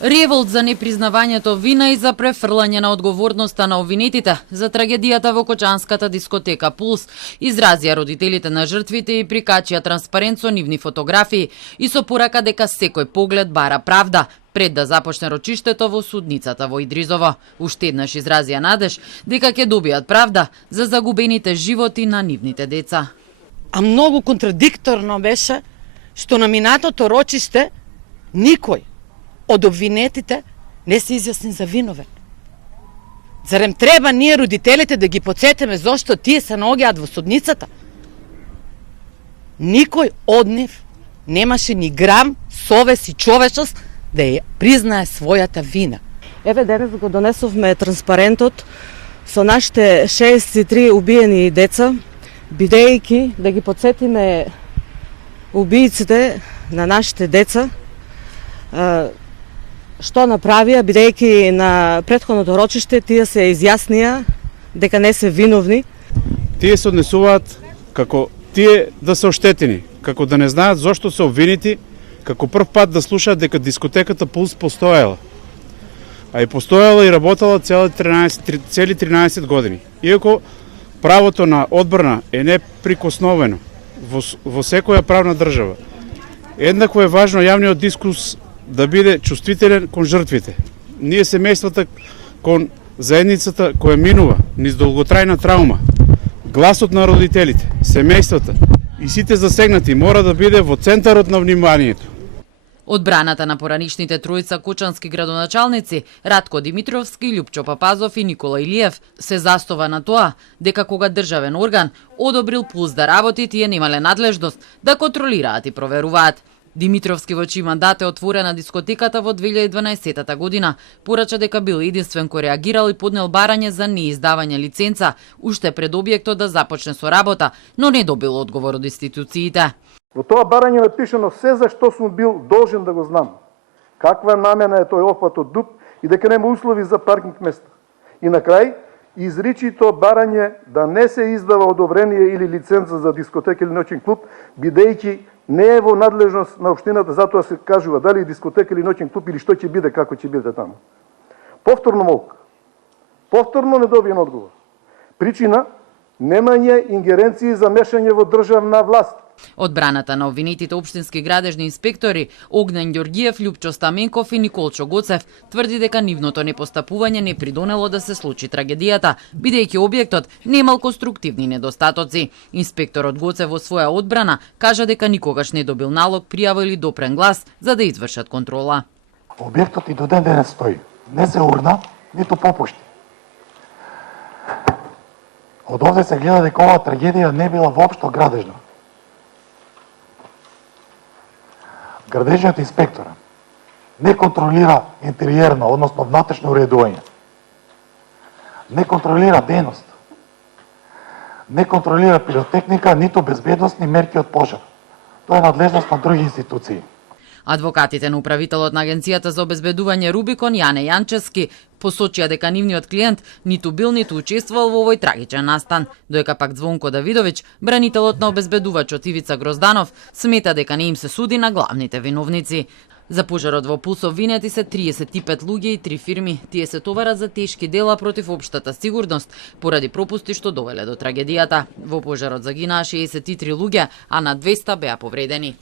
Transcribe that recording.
Револт за непризнавањето вина и за префрлање на одговорноста на обвинетите за трагедијата во кочанската дискотека Пулс изразија родителите на жртвите и прикачија транспарент со нивни фотографии и со порака дека секој поглед бара правда пред да започне рочиштето во судницата во Идризово. Уште еднаш изразија надеж дека ќе добијат правда за загубените животи на нивните деца. А многу контрадикторно беше што на минатото рочиште никој од обвинетите не се изјасни за виновен. Зарем треба ние родителите да ги подсетиме зошто тие се наоѓаат во судницата? Никој од нив немаше ни грам совест и човечност да ја признае својата вина. Еве денес го донесовме транспарентот со нашите 63 убиени деца, бидејќи да ги подсетиме убииците на нашите деца што направија, бидејќи на претходното рочиште тие се изјаснија дека не се виновни. Тие се однесуваат како тие да се оштетени, како да не знаат зошто се обвинети, како прв пат да слушаат дека дискотеката Пулс постоела. А и постоела и работела цели 13 години. Иако правото на одбрана е неприкосновено во секоја правна држава, еднакво е важно јавниот дискурс да биде чувствителен кон жртвите. Ние семејствата кон заедницата која минува низ долготрајна траума, гласот на родителите, семејствата и сите засегнати мора да биде во центарот на вниманието. Одбраната на поранишните тројца кочански градоначалници Радко Димитровски, Љупчо Папазов и Никола Илиев се застова на тоа дека кога државен орган одобрил Пулс да работи, тие немале надлежност да контролираат и проверуваат. Димитровски во чиј мандат е отворена дискотеката во 2012 година, порача дека бил единствен кој реагирал и поднел барање за неиздавање лиценца уште пред објектот да започне со работа, но не добил одговор од институциите. Во тоа барање е напишано се за што сум бил должен да го знам. Каква намена е тој опфат од ДУП и дека нема услови за паркинг места. И на крај, изричито барање да не се издава одобрение или лиценца за дискотека или ноќен клуб, бидејќи не е во надлежност на општината, затоа се кажува дали дискотека или ноќен клуб или што ќе биде, како ќе биде таму. Повторно молк. Повторно не добиен одговор. Причина немање ингеренции за мешање во државна власт. Одбраната на обвинетите општински градежни инспектори Огнен Ѓоргиев, Љупчо Стаменков и Николчо Гоцев тврди дека нивното непостапување не придонело да се случи трагедијата, бидејќи објектот немал конструктивни недостатоци. Инспекторот Гоцев во своја одбрана кажа дека никогаш не добил налог, пријава или допрен глас за да извршат контрола. Објектот и до ден денес стои. Не се урна, ниту попушти. Од овде се гледа дека оваа трагедија не била воопшто градежна. Градежниот инспектор не контролира интериерно, односно внатрешно уредување. Не контролира дејност. Не контролира пиротехника, ниту безбедносни мерки од пожар. Тоа е надлежност на други институции. Адвокатите на управителот на Агенцијата за обезбедување Рубикон, Јане Јанчевски, посочија дека нивниот клиент ниту бил ниту учествувал во овој трагичен настан, доека пак Звонко Давидовиќ, бранителот на обезбедувачот Ивица Грозданов, смета дека не им се суди на главните виновници. За пожарот во Пулс обвинети се 35 луѓе и 3 фирми. Тие се товарат за тешки дела против општата сигурност поради пропусти што довеле до трагедијата. Во пожарот загинаа 63 луѓе, а на 200 беа повредени.